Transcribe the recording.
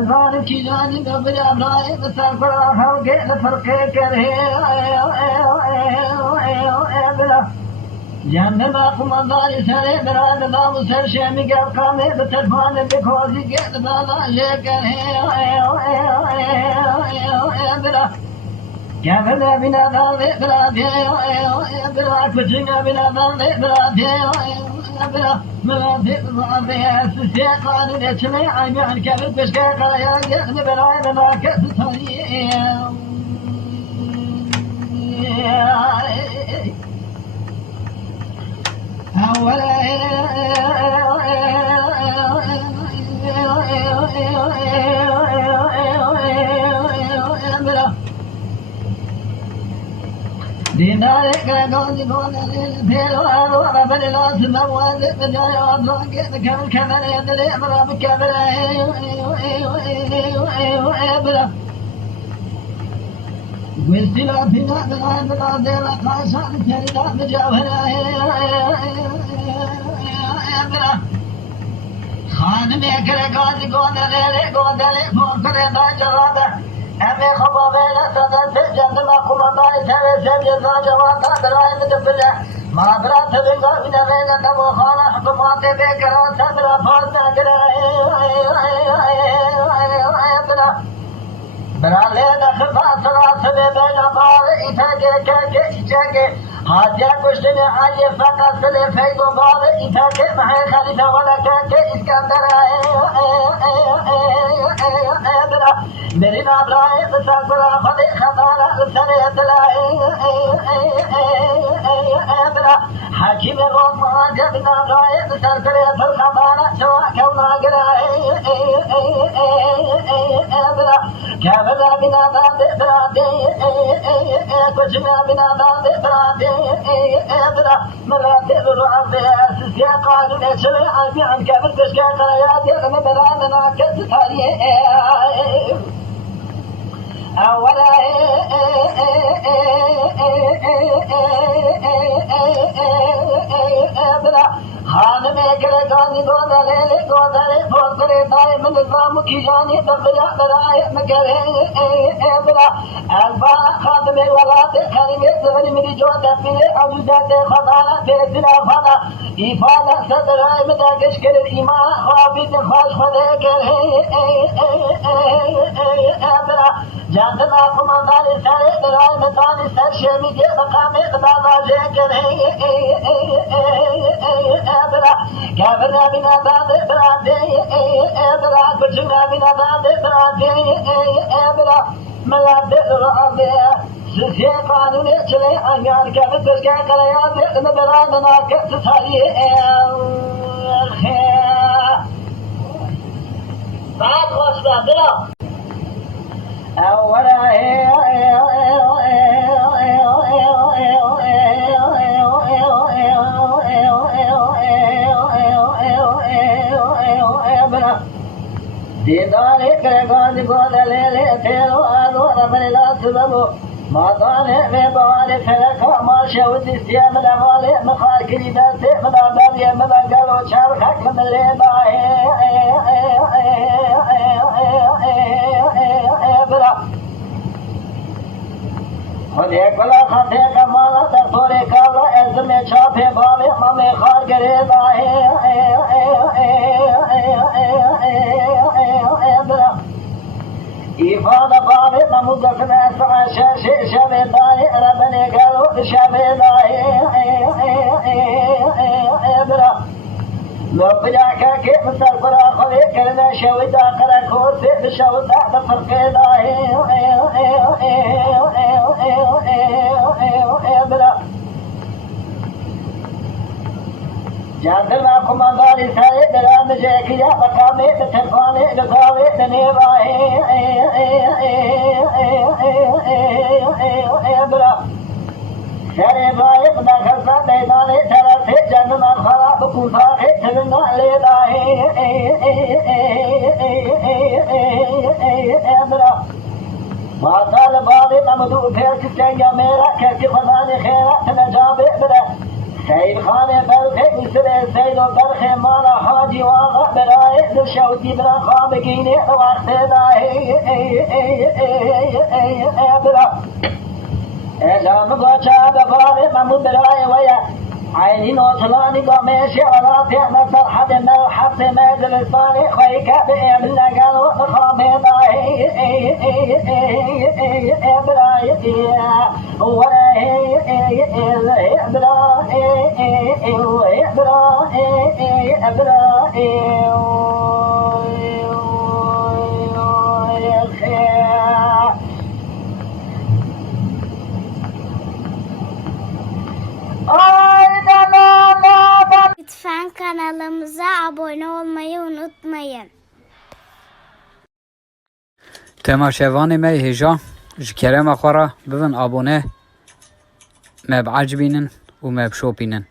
الظالم کی جانی قبل ابراہیم بسر پر آخر کے لفرقے کرے بلا جہنم آقم انداری سرے براد دام سر شیمی کے افقامے بترفان بکھوزی کے دبالا یہ کرے بلا کیا بلا بنا داوے بلا دے بلا کچھنگا بنا داوے بلا دے بلا بلا دے بلا دے سسے قانون اچھنے آئیمی عن کبھر کچھ کے قرآیا گئن برائے بنا کس ساری اولا بلا دينار كانوا يقولون فيلو أروى بللاس مواد بجاي أبراك كم كمن يدري أمر بكبر بلا والسلا فينا بلا بلا ديلا قاسان تريدا بجاونا بلا خان में करे गाजी गोदले भोकरे दा जवाब हमें खबर है सदा से जंगला कुमार थे से जजा जवाब दराय में दबले मादरा थलेगा बिना तब खाना हुकूमत के करा सदरा फास करे बराले नखबा सरा से बेला बार इठा के हाजिया कुछ ने आए फका से फेगो बार इठा के महे खलीफा वाला के इसका अंदर बरा मेरी नाबराए बसरा फले खबारा सरे तलाए बरा हाकिम रोमा जब नाबराए सर करे फल खबारा छवा क्यों ना गिराए बरा क्या बला बिना दादे बरा दे कुछ ना बिना दादे बरा दे बरा मला दे बरा दे सिया कानून चले आदमी अन केवल कुछ क्या कराया दे मैं बरा ना के थारी اولا بلا خان میں کرے گانی گودلے بھوکرے دائے من نظام کی جانی بغیا برائے مکرے بلا البا خاتم ولاد خریم زمن میری جو دفیل عجوزات خدا بیزنا فانا ایفانا صدرائے مداگش کرے ایمان خوابید خوش خدے کرے بلا جانتنا کمانداری سارے برائے مدانی سر شیمی کے مقام اقدادا جے کرے بلا کیا بنا بنا دادے برا دے بلا کچھ نہ بنا دادے برا دے بلا ملا دے برا دے سسے قانون چلے آنگار کیا بکس کیا کریا دے برا بنا کس ساری بات خوش با بلا اولا دیدار کرگان گودلے تیرو آلو ربلا سلمو مادانے میں بوالے فرقا ما شودی سیم لغالے مخار کریدہ سے مدا بالی مدا گلو چار خک ملے باہے برا خود ایک بلا خاتے کا مالا در پورے کالا ایز میں چھاپے باوے ممے خار گرے باہے برا ایفاد باوے نمودک نیسا شبے دائے ربنے گلو شبے دائے برا لب جاکا کے مصر برا خوے کرنے شویدہ کرا کھور سے بشویدہ دفرقے دائے برا جاندر میں کمانداری سارے برا نجاك يا مقامي بتفاني لقاوي نيباهي برا شري بايق نخصا بيداني ترسي جنن الخراب كوفاقي تلنا ليداهي برا ما طالباني ممدوء فيك جنجا ميرا كيف خداني خيرات نجابي برا سيد خانه بلخي سري سيد وبرخي مالا حاجي واغا براي دشوتي برا خامقيني وقت داهي برا إلا مقاچا بفاري ممود براي ويا عيني نوصلاني قميشي ولا فينا صرحة ملحة مجلساني خيكا بإبن لقل وخامي داهي براي Lütfen kanalımıza abone olmayı unutmayın. تماشاوان ما هجا جكرم أخرى ببن أبونه ما بعجبينن وما بشوبينن